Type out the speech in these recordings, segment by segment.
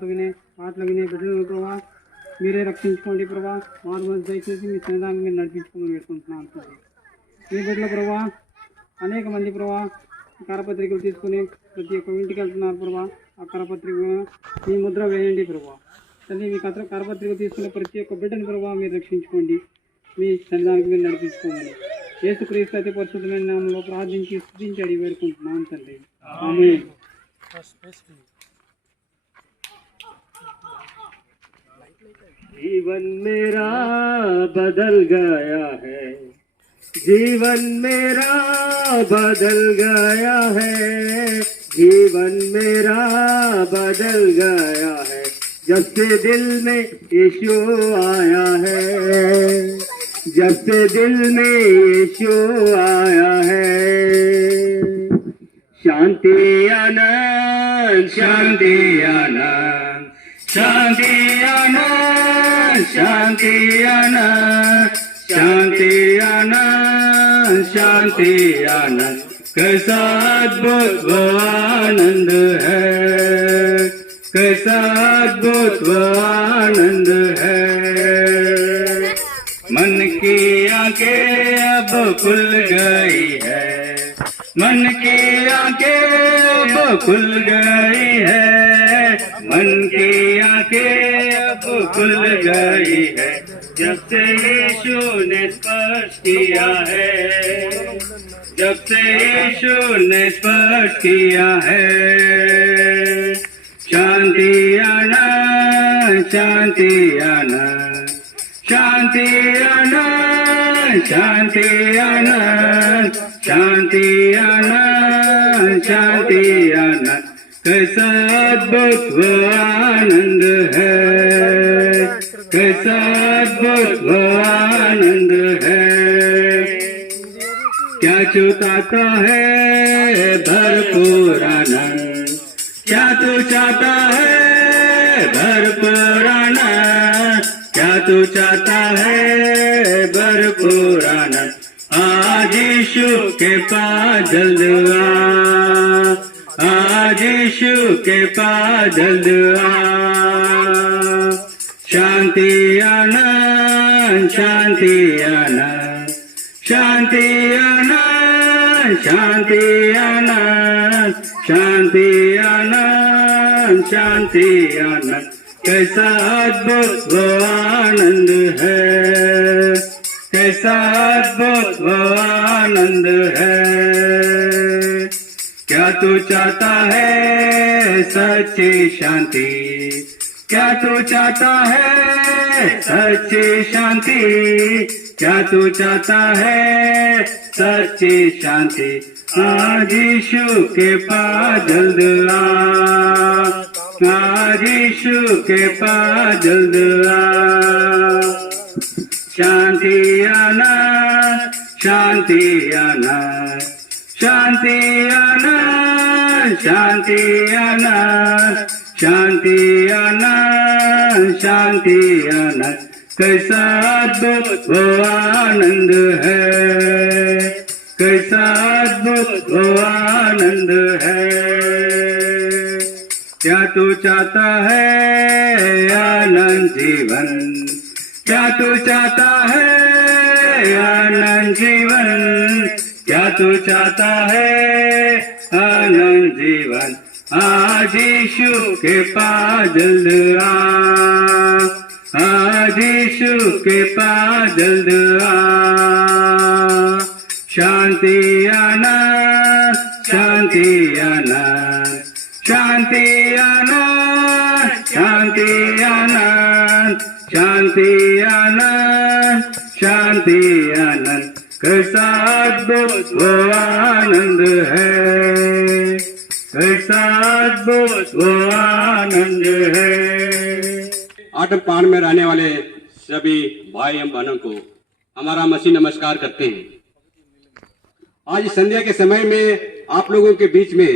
మాటలగినే బిడ్డలను ప్రభా మీరే రక్షించుకోండి ప్రభా వారి మధ్య దయచేసి మీ సన్నిధానం మీరు నడిపించుకోమని వేడుకుంటున్నాను తండ్రి. మీ బిడ్డల ప్రభా అనేక మంది ప్రభా కరపత్రికలు తీసుకుని ప్రతి ఒక్క ఇంటికి వెళ్తున్నారు ప్రభా. ఆ కరపత్రిక మీ ముద్ర వేయండి ప్రభా. తల్లి మీ కరపత్రిక తీసుకునే ప్రతి ఒక్క బిడ్డను ప్రభా మీరు రక్షించుకోండి, మీ సన్నిధానికి మీరు నడిపించుకోమని యేసుక్రీస్తు అతి పరిశుద్ధమైన నామంలో ప్రార్థించి స్తుతించి అడిగి వేడుకుంటున్నాను తండ్రి. ఆమేన్. जीवन मेरा बदल गया है, जीवन मेरा बदल गया है, जीवन मेरा बदल गया है, जब से दिल में यीशु आया है, जब से दिल में यीशु आया है। शांति आनंद, शांति आनंद, शांति आनंद, शांति आनंद, शांति आनंद, शांति आनंद, कैसा अद्भुत वो आनंद है, कैसा अद्भुत वो आनंद है। मन की आंखें अब खुल गई है, मन की आंखें अब खुल गई है, मन की आंखें अब खुल गई है, जब से यीशु ने स्पर्श किया है, जब से यीशु ने स्पर्श किया है। शांति आनंद, शांति आनंद, शांति आनंद, शांति आनंद, शांति आनंद, शांति आनंद, कैसा अद्भुत वो आनंद है, कैसा अद्भुत वो आनंद है। क्या चुकाता है भरपूर आनंद, क्या तू चाहता है भरपूर आनंद, क्या तू चाहता है भरपूर आनंद, आज यीशु के पास जल्द आ, आज यीशु के पास जल्द आ। शांति आनंद, शांति आनंद, शांति आनंद, शांति आनंद, शांति आनंद, शांति आनंद, कैसा अद्भुत वो आनंद है, कैसा अद्भुत वो आनंद है। क्या तू चाहता है सच्ची शांति, क्या तू चाहता है सच्ची शांति, क्या तू चाहता है सच्ची शांति, आज यीशु के पास जल्द आ, आज यीशु के पास जल्द आ। शांति आनंद, शांति आनंद, शांति आनंद, शांति आनंद, शांति आनंद, शांति आनंद, कैसा अद्भुत वो आनंद है, कैसा अद्भुत वो आनंद है। क्या तू चाहता है आनंद जीवन, क्या तू चाहता है आनंद जीवन, क्या तू चाहता है आनंद जीवन, आज यीशु के पास जल्द आ, आज यीशु के पास जल्द आ। शांति आनंद, शांति आनंद, शांति आनंद, शांति आनंद, शांति आनंद, शांति आनंद, कैसा अद्भुत वो आनंद है, कैसा अद्भुत वो आनंद है। आठम पाठ में रहने वाले सभी भाई एवं बहनों को हमारा मसीह नमस्कार करते हैं। आज संध्या के समय में आप लोगों के बीच में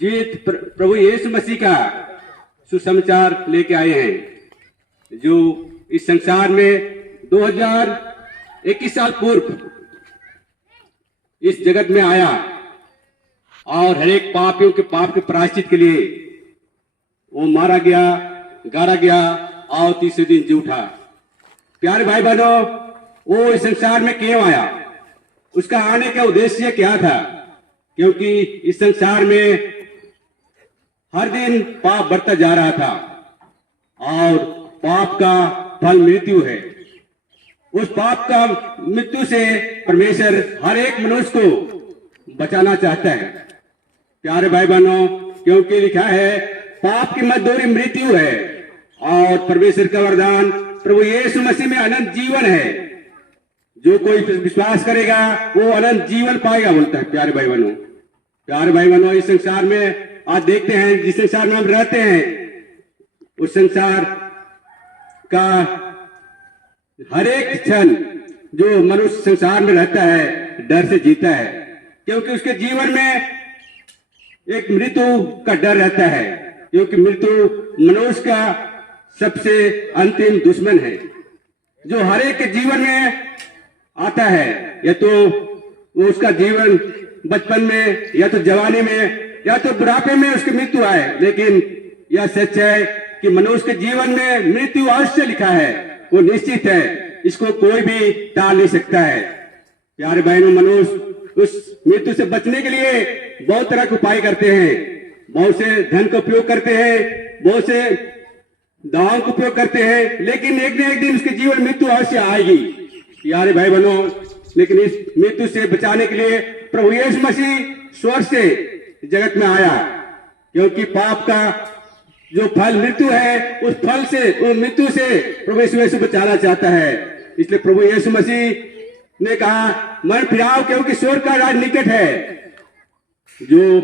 जीवित प्रभु यीशु मसीह का सुसमाचार लेके आए हैं, जो इस संसार में 2021 साल पूर्व इस जगत में आया और हर एक पापियों के पाप के प्रायश्चित के लिए वो मारा गया, गाड़ा गया और तीसरे दिन जी उठा। प्यारे भाई बहनों, वो इस संसार में क्यों आया, उसका आने का उद्देश्य क्या था? क्योंकि इस संसार में हर दिन पाप बढ़ता जा रहा था और पाप का फल मृत्यु है। उस पाप का मृत्यु से परमेश्वर हर एक मनुष्य को बचाना चाहता है। प्यारे भाई बहनों, क्योंकि लिखा है पाप की मजदूरी मृत्यु है और परमेश्वर का वरदान प्रभु यीशु मसीह में अनंत जीवन है। जो कोई विश्वास करेगा वो अनंत जीवन पाएगा, बोलता है। प्यारे भाई बहनों, प्यारे भाई बहनों, इस संसार में आज देखते हैं, जिस संसार में हम रहते हैं उस संसार का हर एक क्षण जो मनुष्य संसार में रहता है डर से जीता है, क्योंकि उसके जीवन में एक मृत्यु का डर रहता है, क्योंकि मृत्यु मनुष्य का सबसे अंतिम दुश्मन है जो हर एक के जीवन में आता है। या तो वो उसका जीवन बचपन में, या तो जवानी में, या तो बुढ़ापे में उसकी मृत्यु आए, लेकिन यह सच है कि मनुष्य के जीवन में मृत्यु अवश्य लिखा है, वो निश्चित है, इसको कोई भी टाल नहीं सकता है। प्यारे बहनों, मनुष्य उस मृत्यु से बचने के लिए बहुत तरह के उपाय करते हैं, बहुत से धन का उपयोग करते हैं, बहुत से दवाओं का उपयोग करते हैं, लेकिन एक न एक दिन उसके जीवन मृत्यु अवश्य आएगी। प्यारे भाई बहनों, लेकिन इस मृत्यु से बचाने के लिए प्रभु यीशु मसीह स्वर्ग से जगत में आया, क्योंकि पाप का जो फल मृत्यु है, उस फल से, उस मृत्यु से प्रभु यीशु मसीह बचाना चाहता है। इसलिए प्रभु यीशु मसीह ने कहा मन फिराओ, क्योंकि स्वर्ग का राज निकट है। जो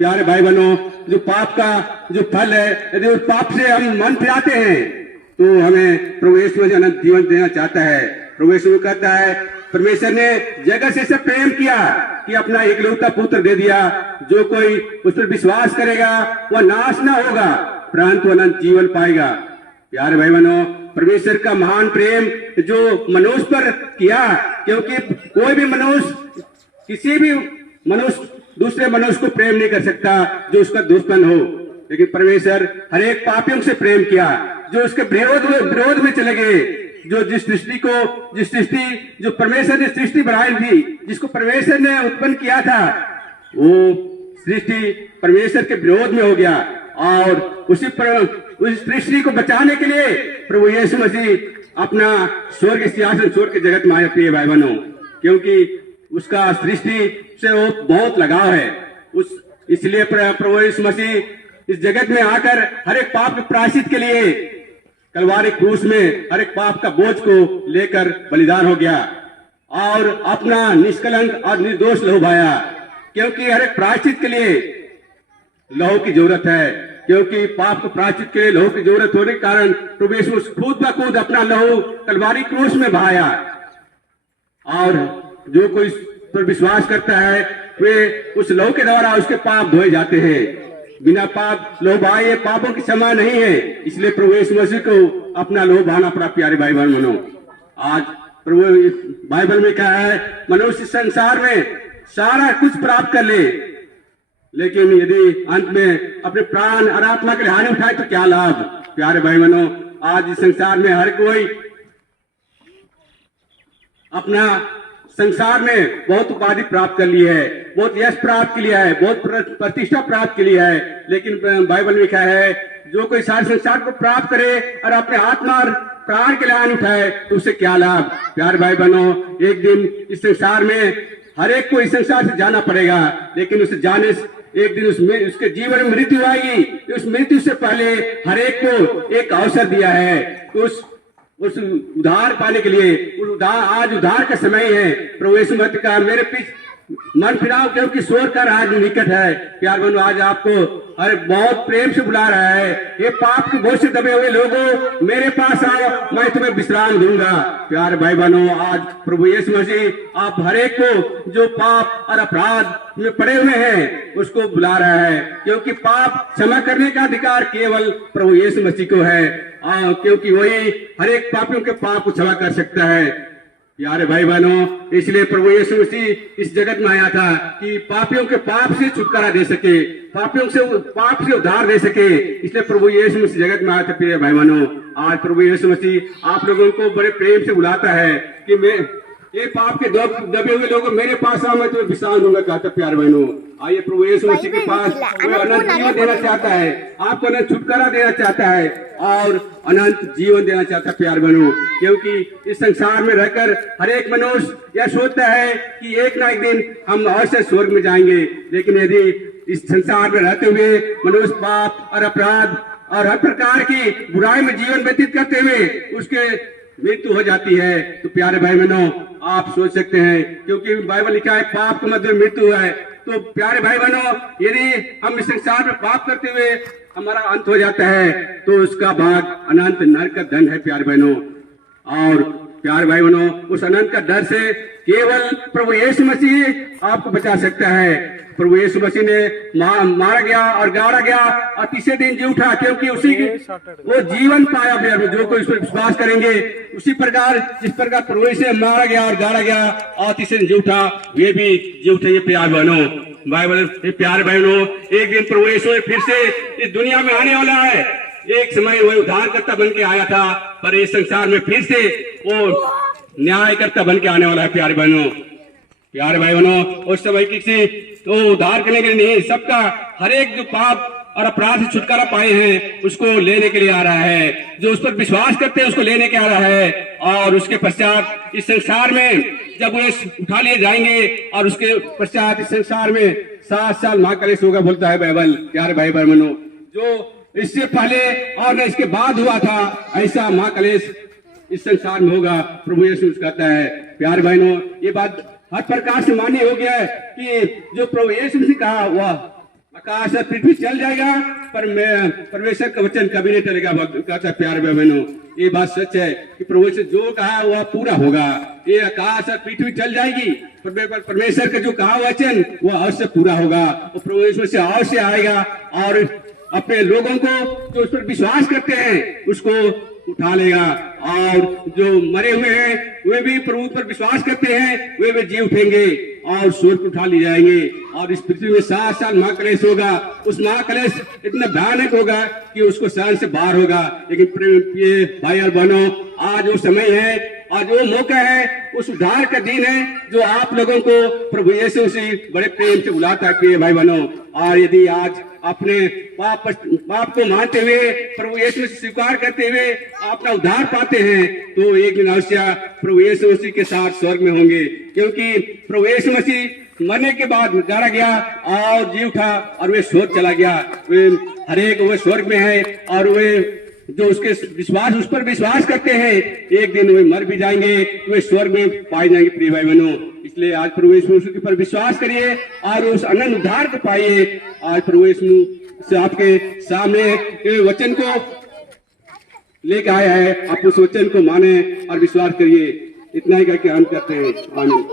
प्यारे भाई बहनों, जो पाप का जो फल है, यदि उस पाप से हम मन फिराते हैं तो हमें प्रभु यीशु मसीह अनंत जीवन देना चाहता है। प्रभु यीशु कहता है परमेश्वर ने जगत से ऐसा प्रेम किया कि अपना एकलौता पुत्र दे दिया, जो कोई उस पर विश्वास करेगा वह नाश न होगा परंतु अनंत जीवन पाएगा। प्यारे भाई बहनों, परमेश्वर का महान प्रेम जो मनुष्य पर किया, क्योंकि कोई भी मनुष्य, किसी भी मनुष्य दूसरे मनुष्य को प्रेम नहीं कर सकता जो उसका दुश्मन हो, लेकिन परमेश्वर हर एक पापियों से प्रेम किया जो उसके विरोध में चले गए। जिस सृष्टि जो परमेश्वर ने सृष्टि बनाई थी, जिसको परमेश्वर ने उत्पन्न किया था, वो सृष्टि परमेश्वर के विरोध में हो गया और उस सृष्टि को बचाने के लिए प्रभु यीशु मसीह अपना स्वर्ग सिंहासन छोड़ के जगत में आए। प्रिय भाई बहनों, क्योंकि उसका सृष्टि से वो बहुत लगाव है, इसलिए प्रभु यीशु मसीह इस जगत में आकर हर एक पाप के प्रायश्चित के लिए कलवारी क्रूस में हर एक पाप का बोझ को लेकर बलिदान हो गया और अपना निष्कलंक और निर्दोष लहू बहाया। क्योंकि हर एक प्रायश्चित के लिए लहू की जरूरत है, क्योंकि पाप को प्रायश्चित के लिए लहू की जरूरत होने के कारण प्रभु यीशु खुद ब खुद अपना लहू कलवारी क्रूस में बहाया और जो कोई पर विश्वास करता है वे उस लहू के द्वारा उसके पाप धोए जाते हैं। बिना पाप लहू बहाए पापों की क्षमा नहीं है, इसलिए प्रभु यीशु मसीह को अपना लहू बहाना पड़ा। प्यारे भाई बहनों, आज प्रभु बाइबल में कहा है मनुष्य संसार में सारा कुछ प्राप्त कर ले, लेकिन यदि अंत में अपने प्राण और आत्मा के लिए हानि उठाए तो क्या लाभ। प्यारे भाई बहनों, आज इस संसार में हर कोई अपना संसार में बहुत उपाधि प्राप्त कर ली है, बहुत यश प्राप्त के लिए है, बहुत प्रतिष्ठा प्राप्त के लिए है, लेकिन बाइबल में लिखा है जो कोई सारे संसार को प्राप्त करे और अपने आत्मा और प्राण के लिए हानि उठाए तो उससे क्या लाभ। प्यारे भाई बहनों, एक दिन इस संसार में हर एक को इस संसार से जाना पड़ेगा, लेकिन उसे जाने एक दिन उसके जीवन में मृत्यु आएगी। उस मृत्यु से पहले हर एक को एक अवसर दिया है, तो उस उद्धार पाने के लिए आज उद्धार का समय है। प्रभु यीशु मसीह का मेरे पीछे मन फिराओ, क्योंकि स्वर्ग का राज निकट है। प्यार बनो, आज आपको हर बहुत प्रेम से बुला रहा है, ये पाप के बोझ से दबे हुए लोगों मेरे पास आओ, मैं तुम्हें विश्राम दूंगा। प्यार भाई बहनों, आज प्रभु यीशु मसीह आप हर एक को जो पाप और अपराध में पड़े हुए हैं उसको बुला रहा है, क्योंकि पाप क्षमा करने का अधिकार केवल प्रभु यीशु मसीह को है, क्योंकि वही हर एक पापियों के पाप को क्षमा कर सकता है। प्यारे भाई बहनों, इसलिए प्रभु यीशु मसीह इस जगत में आया था कि पापियों के पाप से छुटकारा दे सके, पापियों से पाप से उद्धार दे सके। इसलिए प्रभु यीशु मसीह जगत में आया था। प्रिय भाई बहनों, आज प्रभु यीशु मसीह आप लोगों को बड़े प्रेम से बुलाता है कि मैं ये पाप के दबे हुए लोगों मेरे पास आओ, मैं तुम्हें विश्राम दूंगा। कहता प्यारे बहनों, आइए प्रभु यीशु मसीह के पास। वो अनंत जीवन देना चाहता है, आपको अनंत छुटकारा देना चाहता है और अनंत जीवन देना चाहता है प्यारे बहनों। क्योंकि इस संसार में रहकर हर एक मनुष्य यह सोचता है कि एक ना एक दिन हम अवश्य स्वर्ग में जाएंगे, लेकिन यदि इस संसार में रहते हुए मनुष्य पाप और अपराध और हर प्रकार की बुराई में जीवन व्यतीत करते हुए उसके मृत्यु हो जाती है, तो प्यारे भाई बहनों आप सोच सकते हैं, क्योंकि बाइबल लिखा है पाप के मध्य मृत्यु है। तो प्यारे भाई बहनों, यदि हम इस संसार में पाप करते हुए हमारा अंत हो जाता है तो उसका भाग अनंत नरक का दंड है प्यारे बहनों। और प्यारे भाई बहनों, उस अनंत का डर से केवल प्रभु यीशु मसीह आपको बचा सकता है। प्रभु यीशु मसीह ने मारा गया और गाड़ा गया और तीसरे दिन जी उठा, क्योंकि उसी की वो जीवन पाया गया। जो कोई उस पर विश्वास करेंगे उसी प्रकार जिस प्रकार प्रभु यीशु ने मारा गया और गाड़ा गया और तीसरे दिन जी उठा, वे भी जी उठेंगे प्यारे बहनों। बाइबल प्यारे बहनों, एक दिन प्रभु यीशु फिर से इस दुनिया में आने वाला है। एक समय वह उद्धारकर्ता बन के आया था, पर इस संसार में फिर से वो न्यायकर्ता बन के आने वाला है प्यारे बहनों। प्यारे भाई बहनों, उस समय किसी तो उद्धार करने के लिए नहीं, सबका हर एक जो पाप और अपराध से छुटकारा पाए हैं उसको लेने के लिए आ रहा है। जो उस पर विश्वास करते हैं उसको लेने के आ रहा है। और उसके पश्चात इस संसार में जब वे उठा लिए जाएंगे और उसके पश्चात इस संसार में 7 साल महाक्लेश होगा, बोलता है बाइबल। प्यारे भाई बहनों, जो इससे पहले और इसके बाद हुआ था ऐसा महाक्लेश इस संसार में होगा, प्रभु यीशु कहता है। प्यारे बहनों, ये बात हर प्रकार से मान्य हो गया है कि जो प्रभु यीशु ने कहा वह आकाश और पृथ्वी चल जाएगा, पर मैं परमेश्वर का वचन कभी नहीं टलेगा, कहता है। प्यारे बहनों, ये बात सच है कि प्रभु से जो कहा वह पूरा होगा। ये आकाश और पृथ्वी चल जाएगी, पर परमेश्वर का जो कहा वचन वह अवश्य पूरा होगा। वो प्रभु यीशु से अवश्य आएगा और अपने लोगों को जो उस पर विश्वास करते हैं उसको उठा लेगा। और जो मरे हुए हैं वे भी प्रभु पर विश्वास करते हैं, वे भी जी उठेंगे और स्वर्ग उठा लिए जाएंगे। और इस पृथ्वी में 7 साल महाक्लेश होगा। उस महाक्लेश इतना भयानक होगा कि उसको सहन से बाहर होगा। लेकिन प्रिय भाई और बहनों, आज वो समय है, आज वो मौका है, उस उद्धार का दिन है जो आप लोगों को प्रभु यीशु से बड़े प्रेम से बुलाता है प्रिय भाई बहनों। और यदि आज अपने पाप को मानते हुए प्रभु यीशु से स्वीकार करते हुए अपना उद्धार पाते हैं तो एक दिन अवश्य प्रभु यीशु मसीह के साथ स्वर्ग में होंगे। क्योंकि प्रभु यीशु मसीह मरने के बाद गाड़ा गया और जी उठा और वे स्वर्ग चला गया। वे हर एक वो स्वर्ग में है और वे जो उसके विश्वास उस पर विश्वास करते हैं एक दिन वे मर भी जाएंगे, वे स्वर्ग में पाए जाएंगे प्रिय भाई बहनों। इसलिए आज प्रभु यीशु के पर विश्वास करिए और उस अनंत उद्धार को पाइए। आज प्रभु यीशु से आपके सामने वचन को लेकर आया है, आप उस वचन को माने और विश्वास करिए। इतना ही करके अंत करते हैं। आमीन।